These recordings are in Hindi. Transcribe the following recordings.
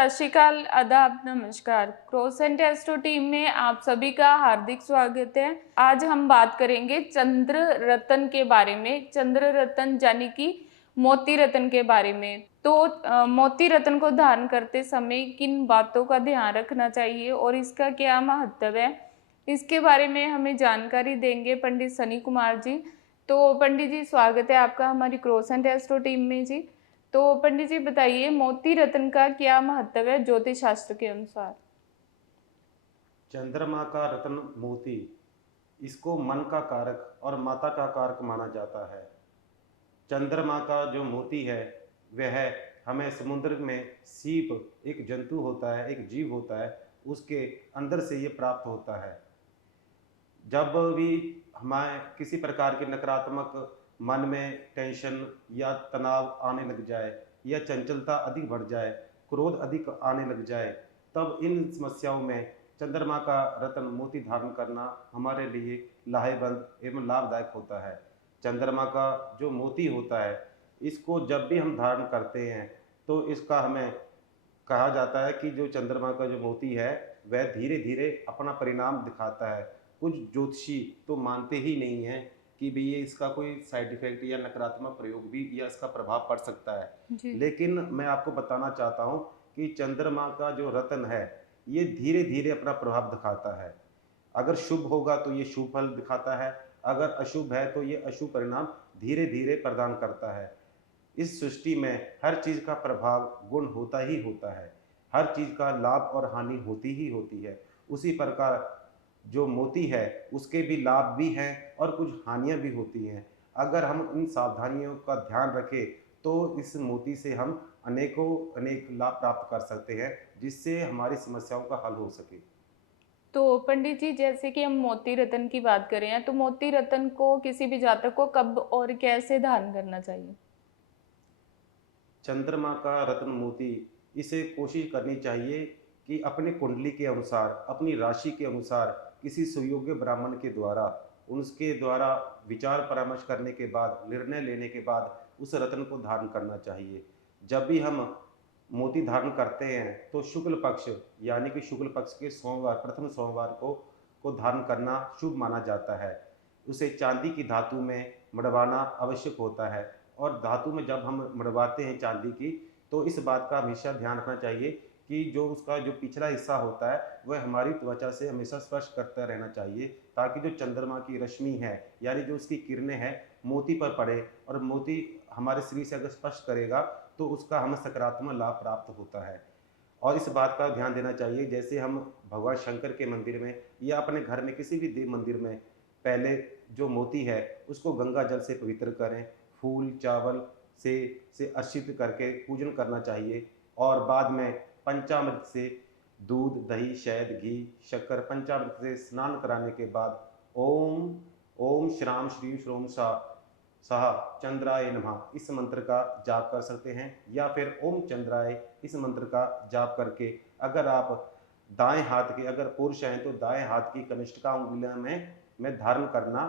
सत श्री अकाल, आदाब, नमस्कार। क्रॉस एंड एस्ट्रो टीम में आप सभी का हार्दिक स्वागत है। आज हम बात करेंगे चंद्र रत्न के बारे में। चंद्र रत्न यानी कि मोती रत्न के बारे में। तो मोती रत्न को धारण करते समय किन बातों का ध्यान रखना चाहिए और इसका क्या महत्व है, इसके बारे में हमें जानकारी देंगे पंडित सनी कुमार जी। तो पंडित जी, स्वागत है आपका हमारी क्रॉस एंड एस्ट्रो टीम में जी। तो पंडित जी बताइए, मोती रत्न का क्या महत्व है ज्योतिष शास्त्र के अनुसार। चंद्रमा का रत्न मोती, इसको मन का कारक और माता का कारक माना जाता है। चंद्रमा का जो मोती है वह हमें समुद्र में सीप एक जंतु होता है, एक जीव होता है, उसके अंदर से ये प्राप्त होता है। जब भी हमें किसी प्रकार की नकारात्मक मन में टेंशन या तनाव आने लग जाए या चंचलता अधिक बढ़ जाए, क्रोध अधिक आने लग जाए, तब इन समस्याओं में चंद्रमा का रत्न मोती धारण करना हमारे लिए लाहेबंद एवं लाभदायक होता है। चंद्रमा का जो मोती होता है, इसको जब भी हम धारण करते हैं तो इसका हमें कहा जाता है कि जो चंद्रमा का जो मोती है वह धीरे धीरे अपना परिणाम दिखाता है। कुछ ज्योतिषी तो मानते ही नहीं हैं कि भई ये इसका कोई साइड इफेक्ट या नकारात्मक प्रयोग भी या इसका प्रभाव पड़ सकता है। जी। लेकिन मैं आपको बताना चाहता हूँ कि चंद्रमा का जो रत्न है, ये धीरे धीरे अपना प्रभाव दिखाता है। अगर शुभ होगा तो ये शुभ फल दिखाता है, अगर अशुभ है तो ये अशुभ परिणाम धीरे धीरे प्रदान करता है। इस सृष्टि में हर चीज का प्रभाव गुण होता ही होता है, हर चीज का लाभ और हानि होती ही होती है। उसी प्रकार जो मोती है उसके भी लाभ भी हैं और कुछ हानियां भी होती हैं। अगर हम इन सावधानियों का ध्यान रखें तो इस मोती से हम अनेकों अनेक लाभ प्राप्त कर सकते हैं, जिससे हमारी समस्याओं का हल हो सके। तो पंडित जी, जैसे कि हम मोती रत्न की बात करें हैं, तो मोती रत्न को किसी भी जातक को कब और कैसे धारण करना चाहिए। चंद्रमा का रत्न मोती, इसे कोशिश करनी चाहिए कि अपनी कुंडली के अनुसार, अपनी राशि के अनुसार किसी सुयोग्य ब्राह्मण के द्वारा, उसके द्वारा विचार परामर्श करने के बाद, निर्णय लेने के बाद उस रत्न को धारण करना चाहिए। जब भी हम मोती धारण करते हैं तो शुक्ल पक्ष, यानी कि शुक्ल पक्ष के सोमवार, प्रथम सोमवार को धारण करना शुभ माना जाता है। उसे चांदी की धातु में मढ़वाना आवश्यक होता है। और धातु में जब हम मढ़वाते हैं चांदी की, तो इस बात का हमेशा ध्यान रखना चाहिए कि जो उसका जो पिछला हिस्सा होता है वह हमारी त्वचा से हमेशा स्पर्श करता रहना चाहिए, ताकि जो चंद्रमा की रश्मि है, यानी जो उसकी किरणें हैं, मोती पर पड़े और मोती हमारे शरीर से अगर स्पर्श करेगा तो उसका हमें सकारात्मक लाभ प्राप्त होता है। और इस बात का ध्यान देना चाहिए, जैसे हम भगवान शंकर के मंदिर में या अपने घर में किसी भी देव मंदिर में पहले जो मोती है उसको गंगा जल से पवित्र करें, फूल चावल से अर्चित करके पूजन करना चाहिए। और बाद में पंचामृत से दूध दही शहद घी शक्कर पंचामृत से स्नान कराने के बाद ओम ओम श्राम श्री श्रोम सा सहा चंद्राय नमः इस मंत्र का जाप कर सकते हैं, या फिर ओम चंद्राय इस मंत्र का जाप करके अगर आप दाएं हाथ के अगर पुरुष हैं तो दाएं हाथ की कनिष्ठिका उंगलियों में धारण करना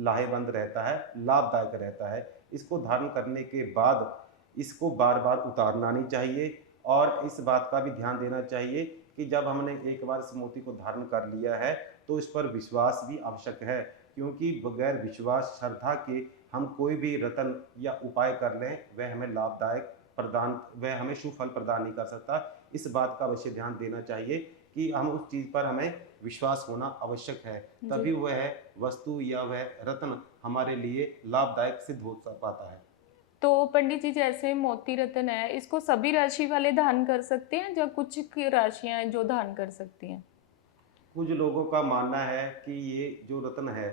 लाहेबंद रहता है, लाभदायक रहता है। इसको धारण करने के बाद इसको बार बार उतारना नहीं चाहिए। और इस बात का भी ध्यान देना चाहिए कि जब हमने एक बार इस मोती को धारण कर लिया है तो इस पर विश्वास भी आवश्यक है, क्योंकि बगैर विश्वास श्रद्धा के हम कोई भी रतन या उपाय कर लें वह हमें लाभदायक प्रदान, वह हमें शुभ फल प्रदान नहीं कर सकता। इस बात का अवश्य ध्यान देना चाहिए कि हम उस चीज़ पर हमें विश्वास होना आवश्यक है, जी। तभी वह वस्तु या वह रत्न हमारे लिए लाभदायक सिद्ध हो पाता है। तो पंडित जी, जैसे मोती रत्न है, इसको सभी राशि वाले धारण कर सकते हैं या कुछ की राशियां हैं जो धारण कर सकती हैं। कुछ लोगों का मानना है कि ये जो रत्न है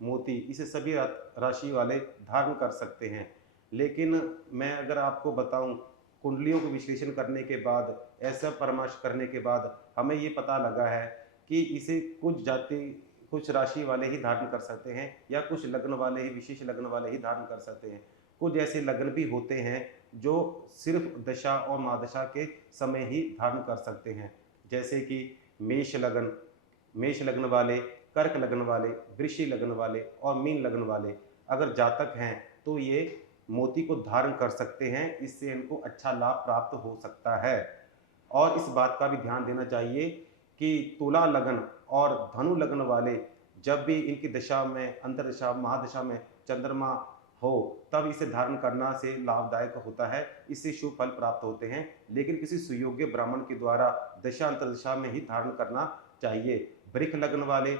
मोती, इसे सभी राशि वाले धारण कर सकते हैं। लेकिन मैं अगर आपको बताऊं, कुंडलियों को विश्लेषण करने के बाद, ऐसा परामर्श करने के बाद हमें ये पता लगा है कि इसे कुछ जाति, कुछ राशि वाले ही धारण कर सकते हैं, या कुछ लग्न वाले ही, विशेष लग्न वाले ही धारण कर सकते हैं। कुछ ऐसे लग्न भी होते हैं जो सिर्फ दशा और महादशा के समय ही धारण कर सकते हैं, जैसे कि मेष लग्न, मेष लग्न वाले, कर्क लग्न वाले, वृषि लग्न वाले और मीन लग्न वाले अगर जातक हैं तो ये मोती को धारण कर सकते हैं। इससे इनको अच्छा लाभ प्राप्त हो सकता है। और इस बात का भी ध्यान देना चाहिए कि तुला लगन और धनु लगन वाले जब भी इनकी दशा में, अंतर्दशा, महादशा में चंद्रमा हो, तब इसे धारण करना से लाभदायक होता है, इससे शुभ फल प्राप्त होते हैं। लेकिन किसी सुयोग्य ब्राह्मण के द्वारा दशा अंतर्दशा में ही धारण करना चाहिए। वृष लगन वाले,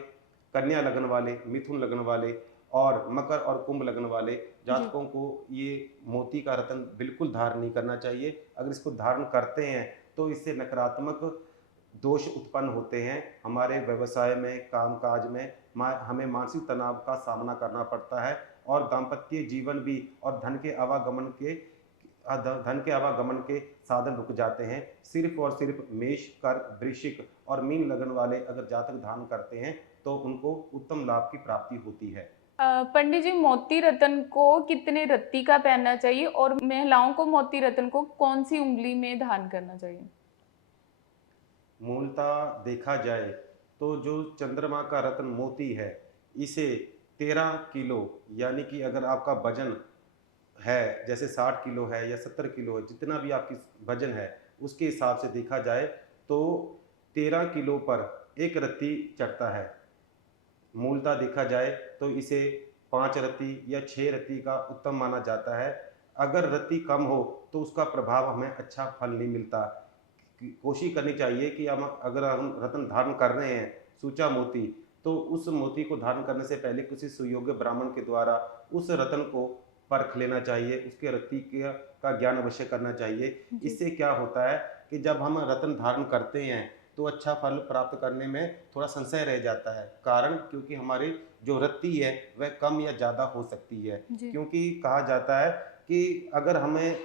कन्या लगन वाले, मिथुन लगन वाले और मकर और कुंभ लगन वाले जी। जातकों को ये मोती का रत्न बिल्कुल धारण नहीं करना चाहिए। अगर इसको धारण करते हैं तो इससे नकारात्मक दोष उत्पन्न होते हैं। हमारे व्यवसाय में, कामकाज में हमें मानसिक तनाव का सामना करना पड़ता है और दाम्पत्य जीवन भी और धन के आवागमन के साधन रुक जाते हैं। सिर्फ और सिर्फ मेष, कर्क, वृश्चिक और मीन लगन वाले अगर जातक धारण करते हैं तो उनको उत्तम लाभ की प्राप्ति होती है। पंडित जी, मोती रत्न को कितने रत्ती का पहनना चाहिए और महिलाओं को मोती रत्न को कौन सी उंगली में धारण करना चाहिए? मूलतः देखा जाए तो जो चंद्रमा का रत्न मोती है, इसे 13 किलो, यानी कि अगर आपका वजन है जैसे 60 किलो है या 70 किलो है, जितना भी आपकी वजन है उसके हिसाब से देखा जाए तो 13 किलो पर एक रत्ती चढ़ता है। मूलतः देखा जाए तो इसे 5 रत्ती या 6 रत्ती का उत्तम माना जाता है। अगर रत्ती कम हो तो उसका प्रभाव हमें अच्छा फल नहीं मिलता। कोशिश करनी चाहिए कि अगर हम रत्न धारण कर रहे हैं सूचा मोती, तो उस मोती को धारण करने से पहले किसी सुयोग्य ब्राह्मण के द्वारा उस रत्न को परख लेना चाहिए, उसके रत्ती का ज्ञान अवश्य करना चाहिए। जी। इससे क्या होता है कि जब हम रत्न धारण करते हैं तो अच्छा फल प्राप्त करने में थोड़ा संशय रह जाता है। कारण क्योंकि हमारी जो रत्ती है वह कम या ज़्यादा हो सकती है। जी। क्योंकि कहा जाता है कि अगर हमें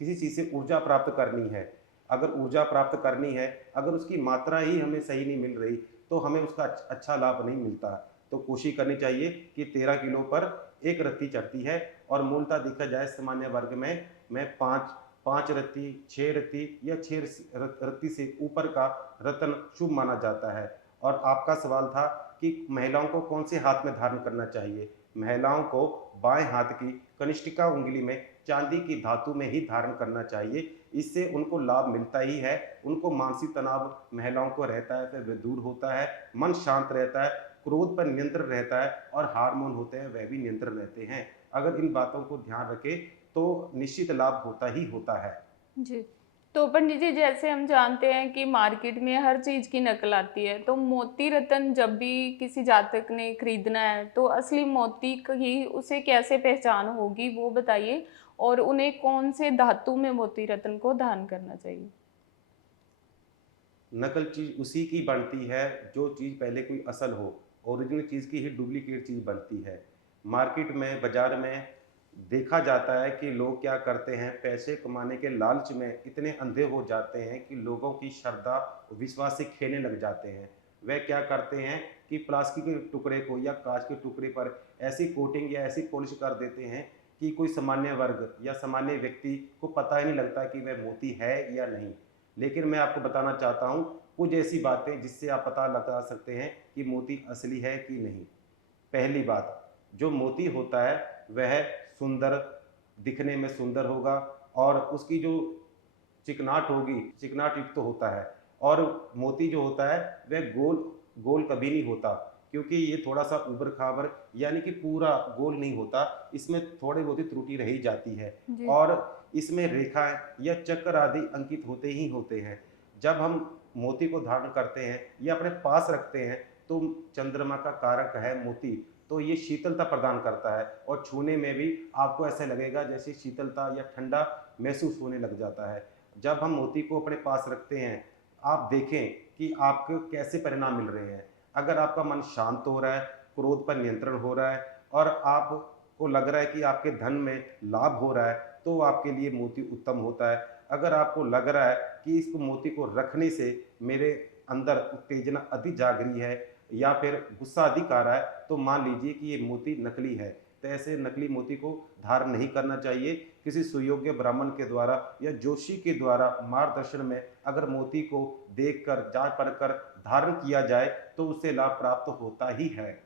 किसी चीज़ से ऊर्जा प्राप्त करनी है, अगर ऊर्जा प्राप्त करनी है, अगर उसकी मात्रा ही हमें सही नहीं मिल रही, तो हमें उसका अच्छा लाभ नहीं मिलता। तो कोशिश करनी चाहिए कि 13 किलो पर एक रत्ती चढ़ती है और मूलतः देखा जाए सामान्य वर्ग में मैं 5 रत्ती, 6 रत्ती या 6 रत्ती से ऊपर का रत्न शुभ माना जाता है। और आपका सवाल था कि महिलाओं को कौन से हाथ में धारण करना चाहिए? महिलाओं को बाएं हाथ की कनिष्ठिका उंगली में चांदी की धातु में ही धारण करना चाहिए। इससे उनको लाभ मिलता ही है। उनको मानसिक तनाव महिलाओं को रहता है फिर वह दूर होता है, मन शांत रहता है, क्रोध पर नियंत्रण रहता है और हार्मोन होते हैं वह भी नियंत्रण रहते हैं। अगर इन बातों को ध्यान रखें तो निश्चित लाभ होता ही होता है। जी। तो पंडित जी, जैसे हम जानते हैं कि मार्केट में हर चीज़ की नकल आती है, तो मोती रत्न जब भी किसी जातक ने खरीदना है, तो असली मोती की उसे कैसे पहचान होगी वो बताइए, और उन्हें कौन से धातु में मोती रत्न को धारण करना चाहिए? नकल चीज उसी की बनती है जो चीज पहले कोई असल हो। ओरिजिनल चीज की ही डुप्लीकेट चीज बनती है। मार्केट में, बाजार में देखा जाता है कि लोग क्या करते हैं, पैसे कमाने के लालच में इतने अंधे हो जाते हैं कि लोगों की श्रद्धा विश्वास से खेलने लग जाते हैं। वह क्या करते हैं कि प्लास्टिक के टुकड़े को या कांच के टुकड़े पर ऐसी कोटिंग या ऐसी पॉलिश कर देते हैं कि कोई सामान्य वर्ग या सामान्य व्यक्ति को पता ही नहीं लगता कि वह मोती है या नहीं। लेकिन मैं आपको बताना चाहता हूँ कुछ ऐसी बातें जिससे आप पता लगा सकते हैं कि मोती असली है कि नहीं। पहली बात, जो मोती होता है वह सुंदर, दिखने में सुंदर होगा और उसकी जो चिकनाट होगी, चिकनाट युक्त तो होता है। और मोती जो होता है वह गोल गोल कभी नहीं होता, क्योंकि ये थोड़ा सा उबड़ खाबड़ यानी कि पूरा गोल नहीं होता, इसमें थोड़ी बहुत ही त्रुटि रही जाती है। जी। और इसमें रेखाएं या चक्र आदि अंकित होते ही होते हैं। जब हम मोती को धारण करते हैं या अपने पास रखते हैं तो चंद्रमा का कारक है मोती, तो ये शीतलता प्रदान करता है और छूने में भी आपको ऐसा लगेगा जैसे शीतलता या ठंडा महसूस होने लग जाता है। जब हम मोती को अपने पास रखते हैं, आप देखें कि आपको कैसे परिणाम मिल रहे हैं। अगर आपका मन शांत हो रहा है, क्रोध पर नियंत्रण हो रहा है और आपको लग रहा है कि आपके धन में लाभ हो रहा है, तो आपके लिए मोती उत्तम होता है। अगर आपको लग रहा है कि इस मोती को रखने से मेरे अंदर उत्तेजना अधिक जाग रही है या फिर गुस्सा अधिक आ रहा है, तो मान लीजिए कि ये मोती नकली है। तो ऐसे नकली मोती को धारण नहीं करना चाहिए। किसी सुयोग्य ब्राह्मण के द्वारा या जोशी के द्वारा मार्गदर्शन में अगर मोती को देखकर, जांच परख कर धारण किया जाए तो उससे लाभ प्राप्त होता ही है।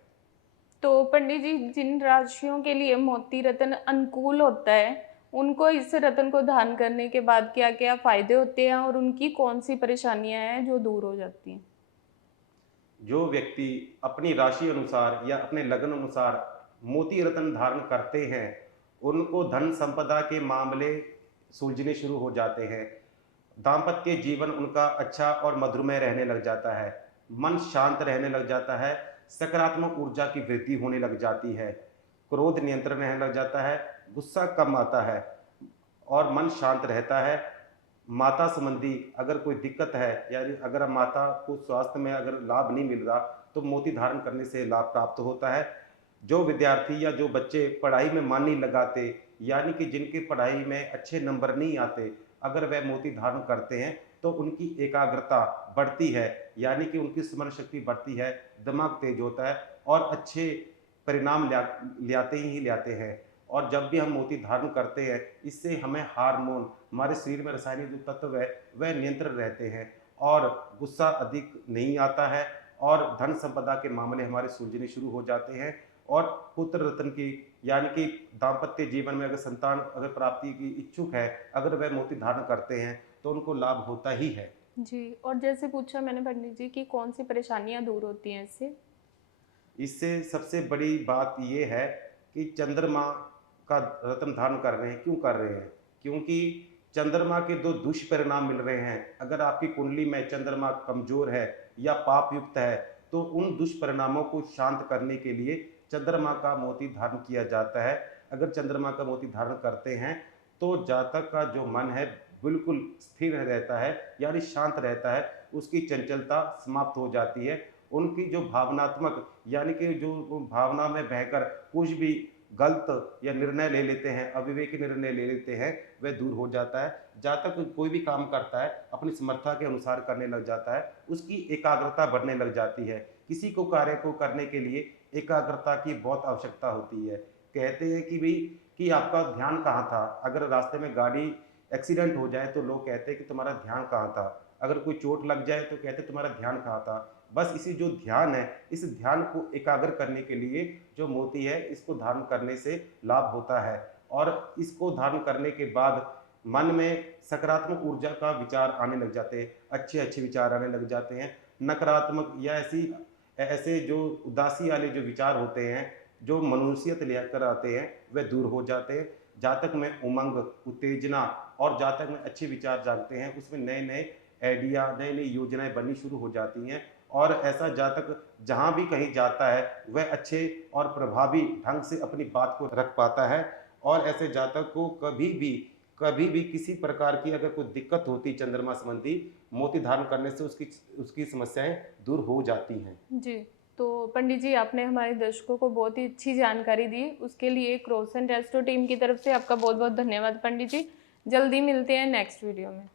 तो पंडित जी, जिन राशियों के लिए मोती रत्न अनुकूल होता है, उनको इस रत्न को धारण करने के बाद क्या क्या फायदे होते हैं और उनकी कौन सी परेशानियां हैं जो दूर हो जाती हैं? जो व्यक्ति अपनी राशि अनुसार या अपने लग्न अनुसार मोती रत्न धारण करते हैं, उनको धन संपदा के मामले सुलझने शुरू हो जाते हैं। दाम्पत्य जीवन उनका अच्छा और मधुरमय रहने लग जाता है। मन शांत रहने लग जाता है। सकारात्मक ऊर्जा की वृद्धि होने लग जाती है। क्रोध नियंत्रण रहने लग जाता है। गुस्सा कम आता है और मन शांत रहता है। माता संबंधी अगर कोई दिक्कत है, यानी अगर माता को स्वास्थ्य में अगर लाभ नहीं मिल रहा, तो मोती धारण करने से लाभ प्राप्त होता है। जो विद्यार्थी या जो बच्चे पढ़ाई में मन नहीं लगाते, यानी कि जिनकी पढ़ाई में अच्छे नंबर नहीं आते, अगर वह मोती धारण करते हैं तो उनकी एकाग्रता बढ़ती है, यानी कि उनकी स्मरण शक्ति बढ़ती है, दिमाग तेज होता है और अच्छे परिणाम लाते ही लाते हैं। और जब भी हम मोती धारण करते हैं, इससे हमें हार्मोन, हमारे शरीर में रासायनिक जो तत्व है वह नियंत्रण रहते हैं और गुस्सा अधिक नहीं आता है और धन संपदा के मामले हमारे सुलझने शुरू हो जाते हैं। और पुत्र रत्न की, यानी कि दाम्पत्य जीवन में अगर संतान अगर प्राप्ति की इच्छुक है, अगर वह मोती धारण करते हैं तो उनको लाभ होता ही है। जी, और जैसे पूछा मैंने पंडित जी कि कौन सी परेशानियां दूर होती हैं इससे? इससे सबसे बड़ी बात ये है कि चंद्रमा का रत्न धारण कर रहे हैं, क्यों कर रहे हैं? क्योंकि चंद्रमा के दो दुष्परिणाम मिल रहे हैं। अगर आपकी कुंडली में चंद्रमा कमजोर है या पाप युक्त है, तो उन दुष्परिणामों को शांत करने के लिए चंद्रमा का मोती धारण किया जाता है। अगर चंद्रमा का मोती धारण करते हैं तो जातक का जो मन है बिल्कुल स्थिर रहता है, यानी शांत रहता है, उसकी चंचलता समाप्त हो जाती है। उनकी जो भावनात्मक, यानी कि जो वो भावना में बहकर कुछ भी गलत या निर्णय ले लेते हैं, अविवेकी निर्णय ले लेते हैं, वह दूर हो जाता है। जातक कोई भी काम करता है अपनी समर्था के अनुसार करने लग जाता है, उसकी एकाग्रता बढ़ने लग जाती है। किसी को कार्य को करने के लिए एकाग्रता की बहुत आवश्यकता होती है। कहते हैं कि भाई कि आपका ध्यान कहाँ था? अगर रास्ते में गाड़ी एक्सीडेंट हो जाए तो लोग कहते हैं कि तुम्हारा ध्यान कहाँ था? अगर कोई चोट लग जाए तो कहते हैं तुम्हारा ध्यान कहाँ था? बस इसी जो ध्यान है, इस ध्यान को एकाग्र करने के लिए जो मोती है इसको धारण करने से लाभ होता है। और इसको धारण करने के बाद मन में सकारात्मक ऊर्जा का विचार आने लग जाते हैं, अच्छे अच्छे विचार आने लग जाते हैं। नकारात्मक या ऐसी ऐसे जो उदासी वाले जो विचार होते हैं, जो मनुष्यत लेकर आते हैं, वह दूर हो जाते हैं। जातक में उमंग, उत्तेजना और जातक में अच्छे विचार जागते हैं, उसमें नए नए आइडिया, नई नई योजनाएं बननी शुरू हो जाती हैं। और ऐसा जातक जहाँ भी कहीं जाता है वह अच्छे और प्रभावी ढंग से अपनी बात को रख पाता है। और ऐसे जातक को कभी भी किसी प्रकार की अगर कोई दिक्कत होती चंद्रमा संबंधी, मोती धारण करने से उसकी उसकी समस्याएं दूर हो जाती हैं। जी, तो पंडित जी आपने हमारे दर्शकों को बहुत ही अच्छी जानकारी दी, उसके लिए क्रोसेंट एस्ट्रो टीम की तरफ से आपका बहुत बहुत धन्यवाद पंडित जी। जल्दी मिलते हैं नेक्स्ट वीडियो में।